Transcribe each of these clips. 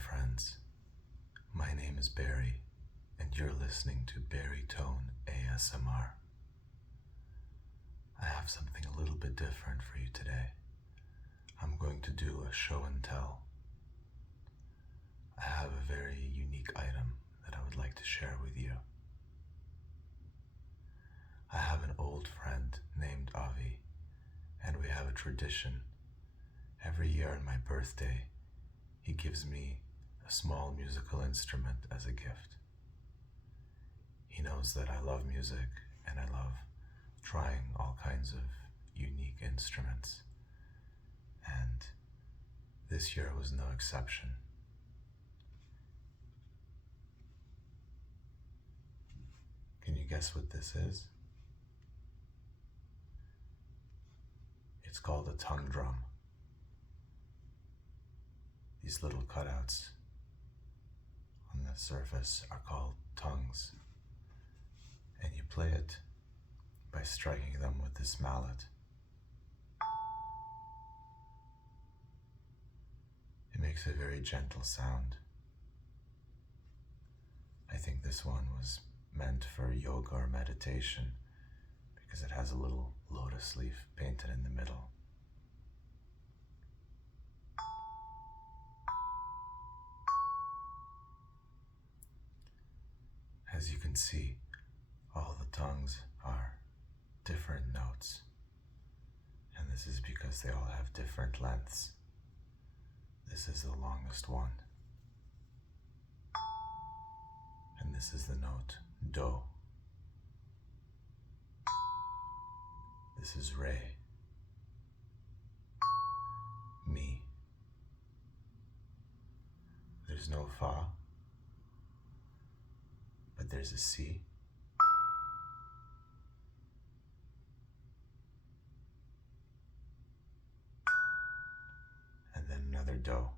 friends. My name is Barry, and you're listening to Baritone ASMR. I have something a little bit different for you today. I'm going to do a show and tell. I have a very unique item that I would like to share with you. I have an old friend named Avi, and we have a tradition. Every year on my birthday, he gives me a small musical instrument as a gift. He knows that I love music and I love trying all kinds of unique instruments. And this year was no exception. Can you guess what this is? It's called a tongue drum. These little cutouts on the surface are called tongues, and you play it by striking them with this mallet. It makes a very gentle sound. I think this one was meant for yoga or meditation because it has a little lotus leaf painted in the middle. As you can see, all the tongues are different notes, and this is because they all have different lengths. This is the longest one, and this is the note Do. This is Re, Mi. There's no Fa, but there's a C. And then another Do.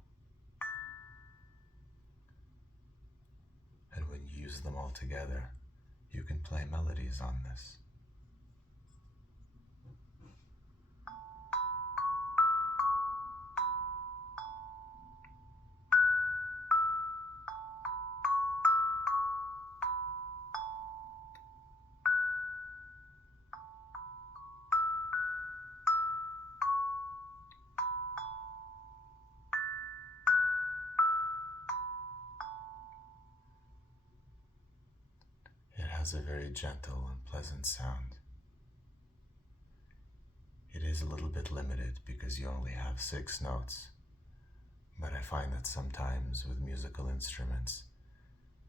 And when you use them all together, you can play melodies on this. It has a very gentle and pleasant sound. It is a little bit limited because you only have 6 notes, but I find that sometimes with musical instruments,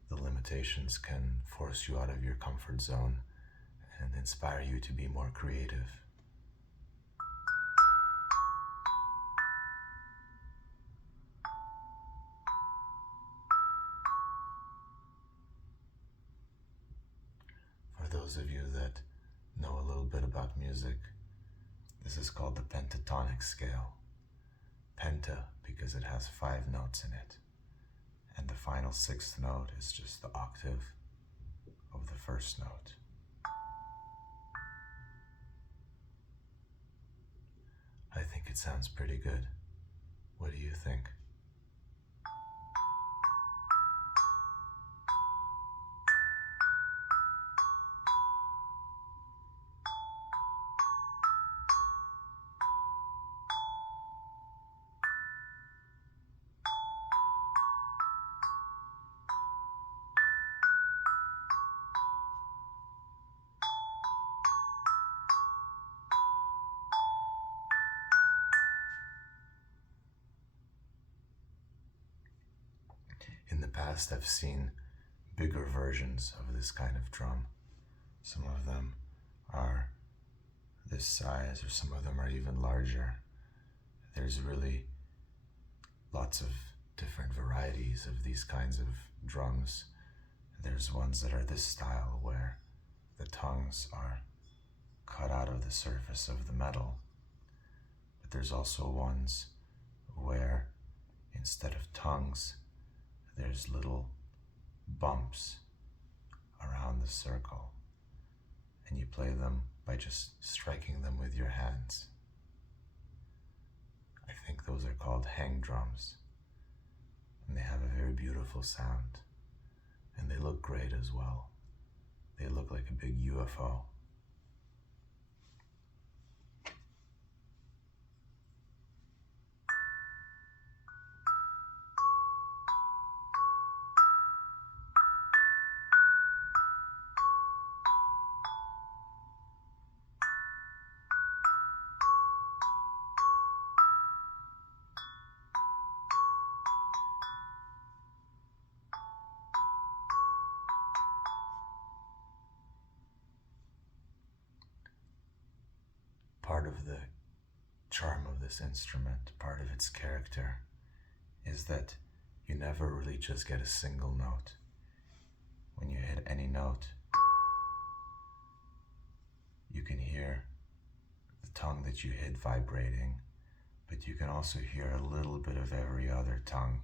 the limitations can force you out of your comfort zone and inspire you to be more creative. For those of you that know a little bit about music, this is called the pentatonic scale. Penta because it has 5 notes in it, and the final 6th note is just the octave of the first note. I think it sounds pretty good. What do you think? In the past, I've seen bigger versions of this kind of drum. Some of them are this size, or some of them are even larger. There's really lots of different varieties of these kinds of drums. There's ones that are this style where the tongues are cut out of the surface of the metal. But there's also ones where instead of tongues, there's little bumps around the circle, and you play them by just striking them with your hands. I think those are called hang drums. and they have a very beautiful sound, and they look great as well. They look like a big UFO. Part of the charm of this instrument, part of its character, is that you never really just get a single note. When you hit any note, you can hear the tongue that you hit vibrating, but you can also hear a little bit of every other tongue.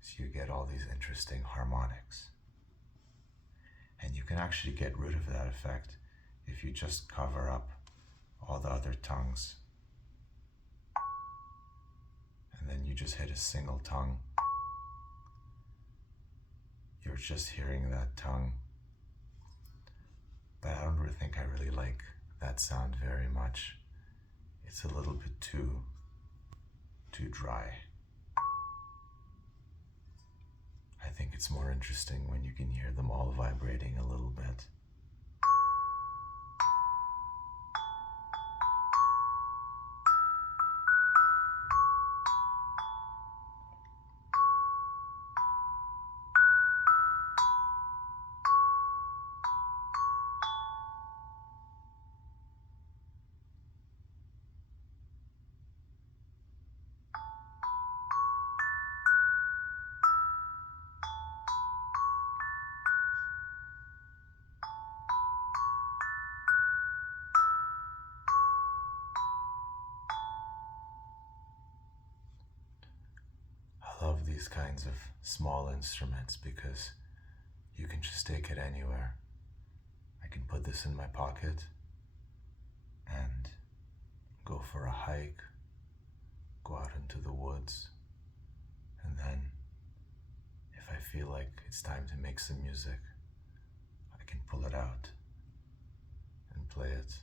So you get all these interesting harmonics. And you can actually get rid of that effect if you just cover up all the other tongues. And then you just hit a single tongue. You're just hearing that tongue. But I don't really think I really like that sound very much. It's a little bit too dry. I think it's more interesting when you can hear them all vibrating a little bit. I love these kinds of small instruments because you can just take it anywhere. I can put this in my pocket and go for a hike, go out into the woods, and then if I feel like it's time to make some music, I can pull it out and play it.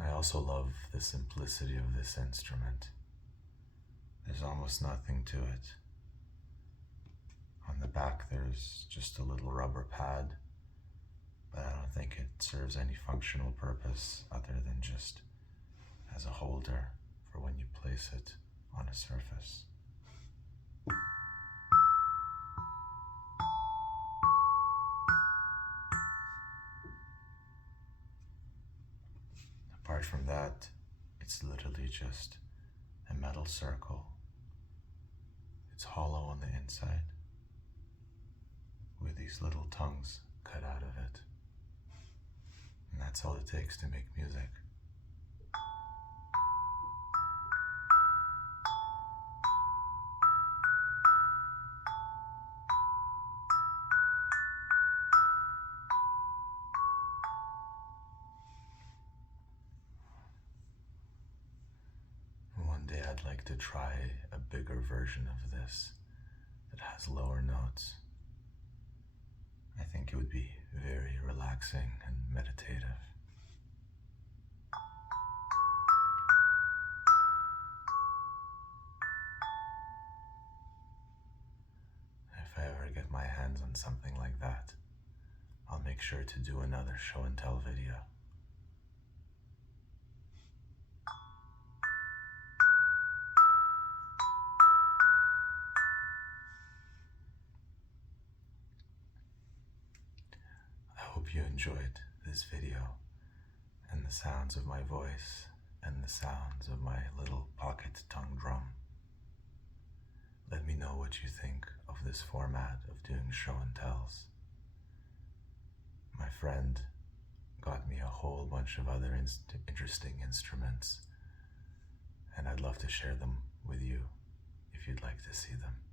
I also love the simplicity of this instrument. There's almost nothing to it. On the back there's just a little rubber pad, but I don't think it serves any functional purpose other than just as a holder for when you place it on a surface. Apart from that, it's literally just a metal circle. It's hollow on the inside with these little tongues cut out of it. And that's all it takes to make music. One day I'd like to try a bigger version of this that has lower notes. I think it would be very relaxing and meditative. If I ever get my hands on something like that, I'll make sure to do another show and tell video. I hope you enjoyed this video and the sounds of my voice and the sounds of my little pocket tongue drum. Let me know what you think of this format of doing show and tells. My friend got me a whole bunch of other interesting instruments, and I'd love to share them with you if you'd like to see them.